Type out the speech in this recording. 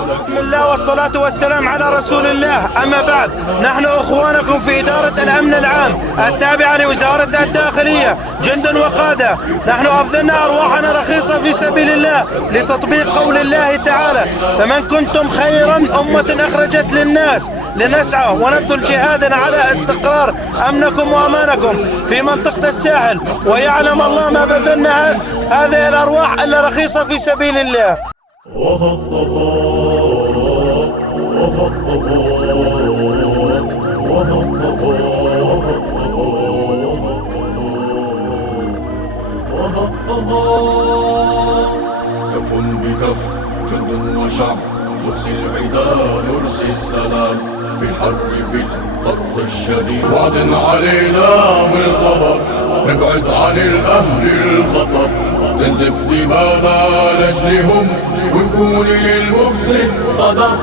بسم الله والصلاة والسلام على رسول الله. أما بعد، نحن أخوانكم في إدارة الأمن العام التابعة لوزارة الداخلية جند وقادة. نحن أبذلنا أرواحنا رخيصة في سبيل الله لتطبيق قول الله تعالى: فمن كنتم خيرا أمة أخرجت للناس لنسعى ونبذل جهادنا على استقرار أمنكم وأمانكم في منطقة الساحل. ويعلم الله ما بذلنا هذه الأرواح إلا رخيصة في سبيل الله. كف بكف جند وشعب نرسي العدا نرسي السلام في الحر في القر الشديد. وعد علينا من خبر نبعد عن الأهل الخطر، تنزف دمانا لأجلهم ونكون للمفسد قدر.